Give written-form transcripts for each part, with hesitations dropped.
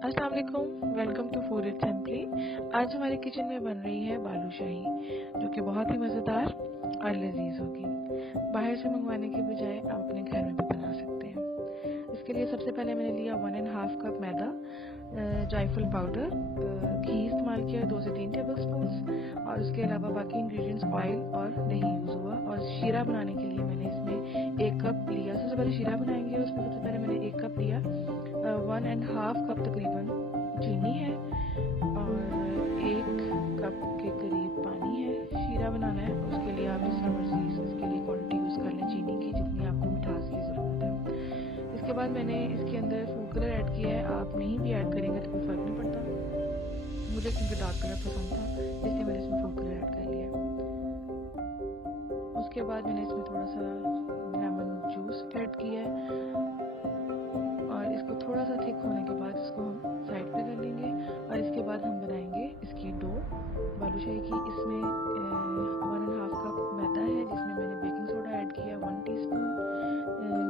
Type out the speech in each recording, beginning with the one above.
अस्सलाम वालेकुम, welcome to Food Eat Simply. आज हमारे किचन में बन रही है बालूशाही, जो कि बहुत ही मज़ेदार और लजीज होगी। बाहर से मंगवाने के बजाय आप अपने घर में भी बना सकते हैं। इसके लिए सबसे पहले मैंने लिया 1.5 कप मैदा, जायफल पाउडर, घी इस्तेमाल किया 2 से 3 टेबल स्पून, और उसके अलावा बाकी इंग्रेडिएंट्स ऑयल और दही यूज़ हुआ। और शीरा बनाने के लिए मैंने इसमें 1 कप लिया। सबसे पहले शीरा बनाएंगे, उसमें सबसे पहले मैंने 1 कप लिया। 1.5 कप तकरीबन चीनी है और 1 कप के करीब पानी है। शीरा बनाना है, उसके लिए आप जिस मर्जी इसके लिए क्वांटिटी यूज़ कर लें चीनी की, जितनी आपको मिठास की ज़रूरत है। इसके बाद मैंने इसके अंदर फूड कलर ऐड किया है। आप नहीं भी ऐड करेंगे तो कोई फ़र्क नहीं पड़ता, मुझे क्योंकि डार्क कलर पसंद था इसलिए मैंने इसमें फूड कलर ऐड कर लिया। उसके बाद मैंने इसमें थोड़ा सा लेमन जूस ऐड किया है और इसको थोड़ा सा थिक होने के बाद इसको हम साइड पे कर लेंगे। और इसके बाद हम बनाएंगे इसकी डो बालूशाही की। इसमें 1.5 कप मैदा है, जिसमें मैंने बेकिंग सोडा ऐड किया 1 टीस्पून,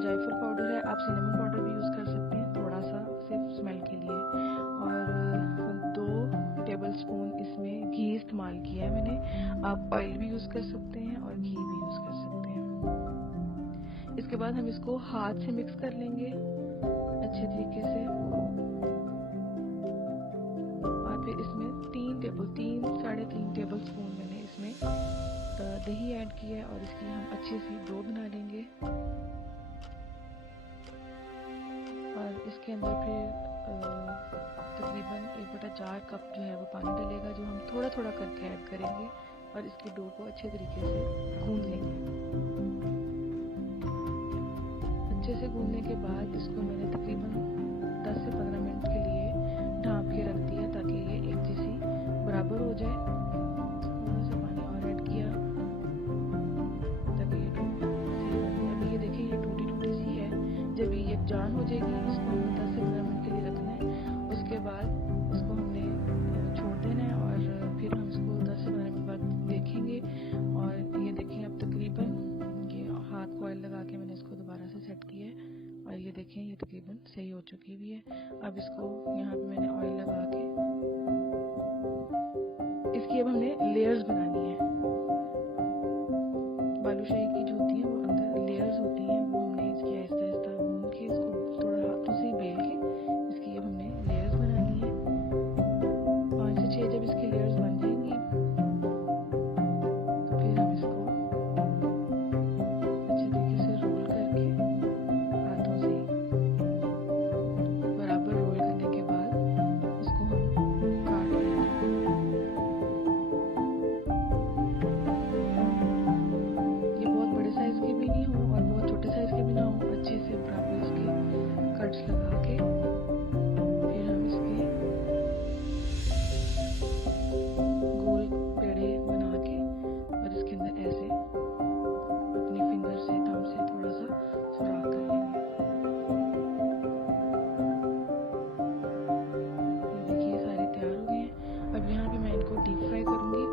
जायफल पाउडर है, आप सिनेमन पाउडर भी यूज़ कर सकते हैं थोड़ा सा सिर्फ स्मेल के लिए, और 2 टेबल स्पून इसमें घी इस्तेमाल किया है मैंने। आप ऑयल भी यूज़ कर सकते हैं और घी भी यूज़ कर सकते हैं। इसके बाद हम इसको हाथ से मिक्स कर लेंगे अच्छे तरीके से, और फिर इसमें 3.5 टेबल स्पून मैंने इसमें दही ऐड किया है और इसकी हम अच्छे से डो बना लेंगे। और इसके अंदर फिर तकरीबन 1/4 कप जो है वो पानी डलेगा, जो हम थोड़ा थोड़ा करके ऐड करेंगे और इसकी डो को अच्छे तरीके से गूंद लेंगे। अच्छे से गूंदने के बाद इसको मैंने तकरीबन 10 से 15 मिनट के लिए ढाँप के रख दिया ताकि ये एक जैसी बराबर हो जाए। थोड़ा सा पानी और ऐड किया ताकि ये डो सही बन जाए। अभी ये देखिए ये टूटी टूटी सी है। जब ये यकजान हो जाएगी इसको 10 से 15 मिनट के लिए रखना है। उसके बाद इसको हमने छोड़ देना है और फिर हम इसको 10 से 15 मिनट बाद देखेंगे। और ये देखिए अब तकरीबन ये हाथ को ऑयल लगा के मैंने इसको दोबारा से सेट किया है और ये देखें ये तकरीबन सही हो चुकी भी है। अब इसको यहाँ पे मैंने ऑयल लगा के इसकी अब हमने लेयर्स बनानी है। बालूशाही की जो होती है वो अंदर लेयर्स होती हैं, वो हमने इसकी आहिस्ता आहिस्ता भून के इसको थोड़ा हाथों से बेल के इसकी अब हमने लेयर्स बनानी है। 5 से 6 जब इसकी लेयर्स बन जाएंगी तो फिर हम इसको अच्छे तरीके से रोल करके हाथों से बराबर रोल करने के बाद इसको हम काट लेंगे। ये बहुत बड़े साइज के भी नहीं हो और बहुत छोटे साइज के भी ना हो, अच्छे से बराबर इसके कट्स लगा के फिर हम इसके गोल पेड़े बना के और इसके अंदर ऐसे अपनी फिंगर से थंब से थोड़ा सा सुराख कर लेंगे। ये देखिए सारे तैयार हो गए हैं। अब यहाँ पे मैं इनको डीप फ्राई करूँगी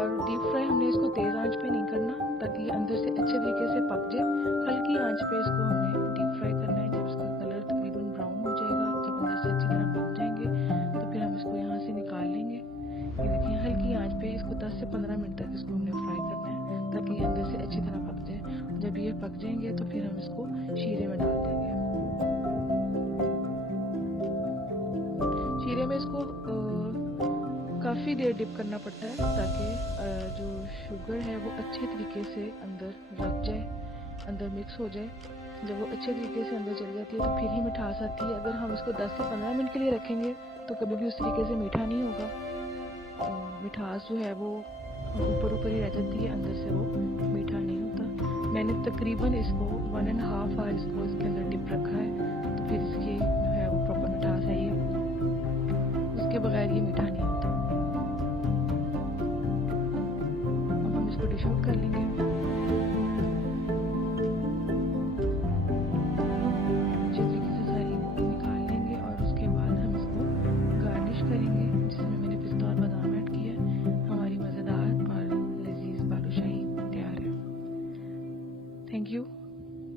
और डीप फ्राई हमने इसको तेज़ आंच पे नहीं करना ताकि अंदर से अच्छे तरीके से पक जाए। हल्की आंच पे इसको हमने डीप फ्राई करना है। जब इसका कलर तकरीबन ब्राउन हो जाएगा, जब अंदर से अच्छी तरह पक जाएंगे तो फिर हम इसको यहाँ से निकाल लेंगे। ये देखिए हल्की आंच पे इसको 10 से 15 मिनट तक इसको हमने फ्राई करना है ताकि ये अंदर से अच्छी तरह पक जाए। जब ये पक जाएंगे तो फिर हम इसको शीरे में डाल देंगे। शीरे में इसको काफ़ी देर डिप करना पड़ता है ताकि जो शुगर है वो अच्छे तरीके से अंदर लग जाए, अंदर मिक्स हो जाए। जब वो अच्छे तरीके से अंदर चली जाती है तो फिर ही मिठास आती है। अगर हम इसको 10 से 15 मिनट के लिए रखेंगे तो कभी भी उस तरीके से मीठा नहीं होगा। मिठास जो है वो ऊपर ऊपर ही रह जाती है, अंदर से वो मीठा नहीं होता। मैंने तकरीबन इसको 1.5 आवर इसको इसके अंदर